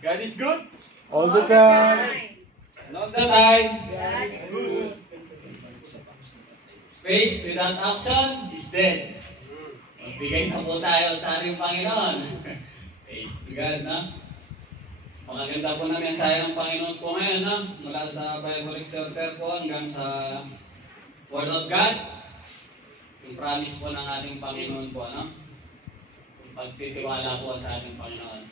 God is good. All the time. And all the time, God is good. faith without action is dead. Magbigay na po tayo sa ating Panginoon. Praise to God, no? Pakaganda po namin sa ng Panginoon po ngayon, no? Mula sa Bible Excerptor po hanggang sa Word of God. Yung promise po ng ating Panginoon po, no? Yung pagtitiwala po sa ating Panginoon.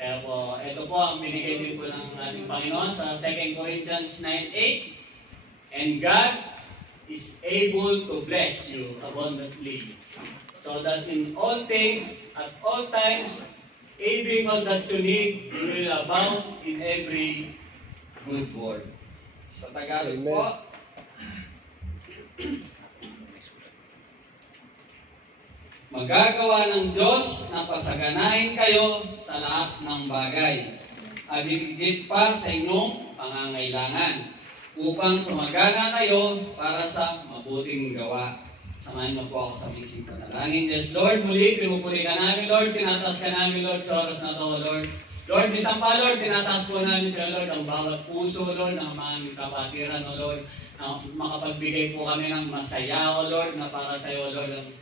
Kaya po, ito po ang binigay din po ng ating Panginoon sa 2 Corinthians 9:8. And God is able to bless you abundantly, so that in all things, at all times, every all that you need, you will abound in every good work. Sa Tagalog po, magagawa ng Diyos na pasaganahin kayo sa lahat ng bagay, at higit pa sa inyong pangangailangan, upang sumagana kayo para sa mabuting gawa. Samahan niyo po ako sa minsing panalangin. Yes, Lord, muli, pinupuri ka namin, Lord. Tinataas ka namin, Lord, sa oras na to, Lord. Lord, isang pa, Lord, tinataas po namin sa Lord, ang bawat puso, Lord, ng mga kapatiran, O Lord, na makapagbigay po kami ng masaya, O Lord, na para sa iyo, Lord, ang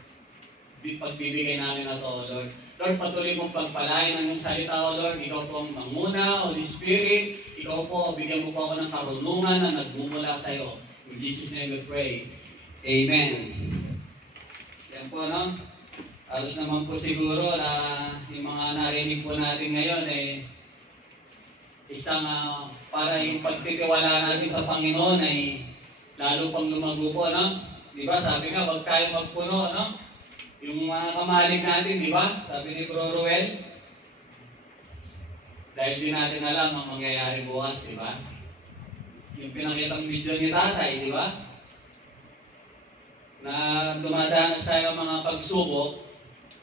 pagbibigay namin na to, O Lord. Lord, patuloy mong pagpalain ng iyong salita, O Lord. Ikaw po ang manguna, Holy Spirit. Ikaw po, bigyan mo po ako ng karunungan na nagmumula sa iyo. In Jesus' name we pray. Amen. Yan po, no? Alos naman po siguro na yung mga narinig po natin ngayon isang para yung pagtitiwala natin sa Panginoon ay lalo pang lumago po, no? Diba? Sabi nga, huwag tayo magpuno, no? Yung mga kamalig natin, di ba? Sabi ni Bro Ruel. Dahil di natin alam ang mangyayari bukas, di ba? Yung pinakitang video ni Tatay, di ba? Na dumadanas tayo mga pagsubok,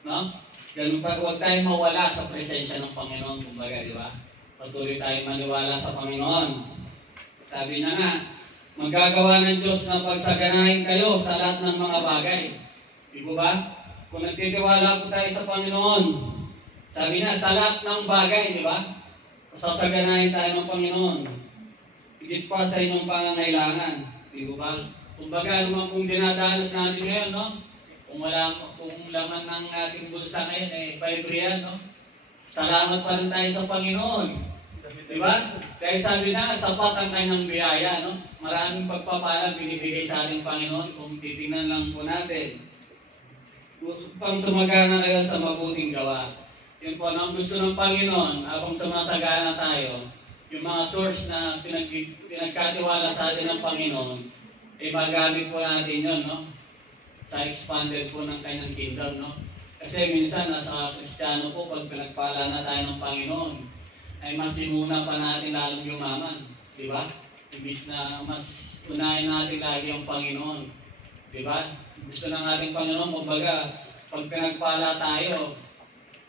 no? Ganun pa, huwag tayong mawala sa presensya ng Panginoon, kumbaga, di ba? Patuloy tayong maniwala sa Panginoon. Sabi niya nga, magagawa ng Diyos na pagsaganahin kayo sa lahat ng mga bagay. Di ba? Kung nagtitiwala po tayo sa Panginoon, sabi na, sa lahat ng bagay, di ba? Sasaganahin tayo ng Panginoon. Higit pa sa inyong pangangailangan. Di ba? Kumbaga, naman kung dinadanas natin ngayon, no? Kung laman ng ating bulsa ngayon, paibre yan, no? Salamat pa rin tayo sa Panginoon. Di ba? Dahil sabi na, sapat ang kanyang biyaya, no? Maraming pagpapala binibigay sa ating Panginoon kung titingnan lang po natin. Upang sumagana kayo sa mabuting gawa. Yun po, ang gusto ng Panginoon, habang sumasagana tayo, yung mga source na pinagkatiwala sa atin ng Panginoon, magamit po natin yun, no? Sa expanded po ng kanyang kingdom, no? Kasi minsan, nasa Kristiyano po, pag pinagpala na tayo ng Panginoon, ay mas inuna pa natin lalong yumaman. Di ba? Ibig na mas unahin natin lagi ang Panginoon. Di ba? Gusto ng ating Panginoon, kumbaga, pag pinagpala tayo,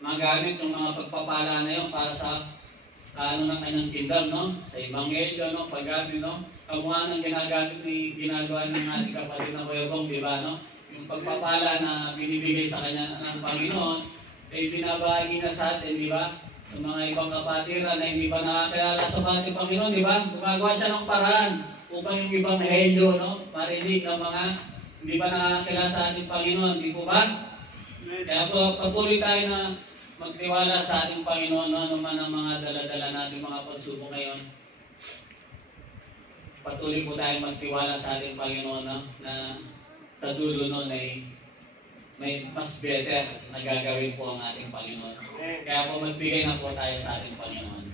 magamit yung mga pagpapala na yun para sa ng kanyang kingdom, no? Sa Ebanghelyo, no? Paggamit, no? Kamukha ng ginagawa ng ating kapatid na Kuya Bong, di ba, no? Yung pagpapala na binibigay sa kanya ng Panginoon, ay binabahagi na sa atin, di ba? Sa mga ibang kapatiran na hindi pa nakakilala sa ating Panginoon, di ba? Gumagawa siya ng paraan upang yung Ebanghelyo, no? Marinig ng mga hindi ba nakakilala sa ating Panginoon, di po ba? Kaya po, patuloy tayo na magtiwala sa ating Panginoon, ano man ang mga dala-dala natin, mga pagsubok ngayon. Patuloy po tayo magtiwala sa ating Panginoon, no? Na sa dulo nun ay may mas better na gagawin po ang ating Panginoon. Kaya po magbigay na po tayo sa ating Panginoon.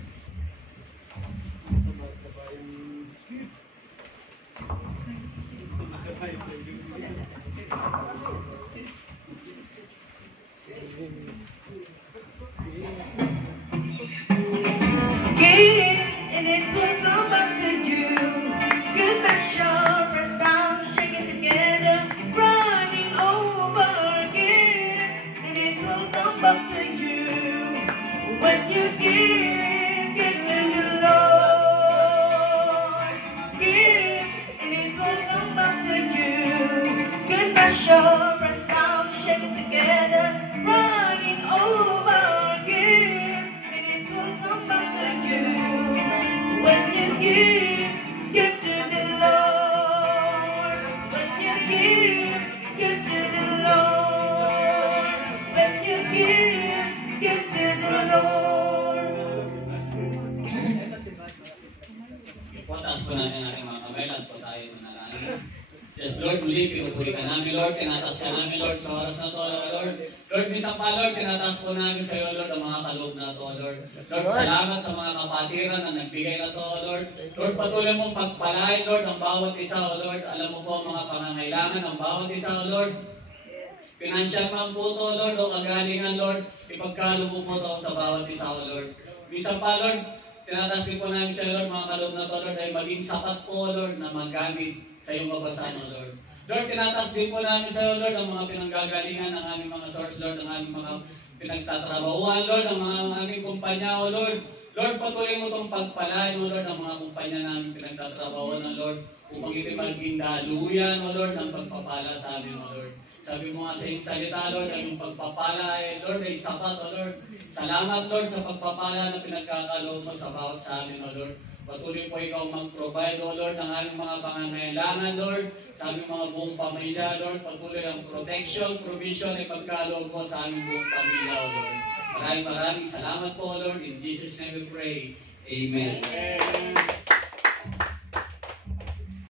And it will come back to you. Good measure, pressed down, shaken together, running over again. And it will come back to you. When you give to the Lord. Give, and it will come back to you. Good measure, pressed down, shaken together, running give to the Lord. When you give to the Lord. When you give to the Lord. Taas po natin ang ating mga kamay, lahat po tayo manalangin. Yes, Lord, muli, pinupuri ka namin, Lord, tinataas ka namin, Lord, sa oras na to, Lord. Lord, minsan pa, Lord, tinataas po namin sa iyo, Lord, ang mga kaloob na to, Lord. Lord, salamat sa mga kapatiran na nagbigay na to, Lord. Lord, patuloy mong pagpalain, Lord, ang bawat isa, Lord. Alam mo po ang mga pangangailangan ng bawat isa, Lord. Financial man po to, Lord, o kagalingan, Lord. Ipagkalubo po to sa bawat isa, Lord. Minsan pa, Lord, tinataas din po namin sa iyo, Lord, mga kaloob na to, Lord, ay maging sapat po, Lord, na magamit sa iyong kabasahan, Lord. Lord, tinataas din po namin sa iyo, Lord, ang mga pinanggagalingan ng aming mga source, Lord, ang aming mga pinagtatrabahuan, Lord, ang mga aming kumpanya, O Lord. Lord, patuloy mo itong pagpalain, O Lord, ang mga kumpanya namin pinagtatrabahuan, O Lord, upang ito maging daluyan, O Lord, ng pagpapala sa amin, O Lord. Sabi mo nga sa iyong salita, Lord, ang iyong pagpapala, Lord, ay sapat, O Lord. Salamat, Lord, sa pagpapala na pinagkakaloob mo sa bawat sa amin, O Lord. Patuloy po ikaw mag-provide, O Lord, ng aming mga pangangailangan, Lord, sa aming mga buong pamilya, Lord. Patuloy ang protection, provision, ay pagkaloob mo sa aming buong pamilya, O Lord. Maraming salamat po, O Lord. In Jesus' name we pray. Amen.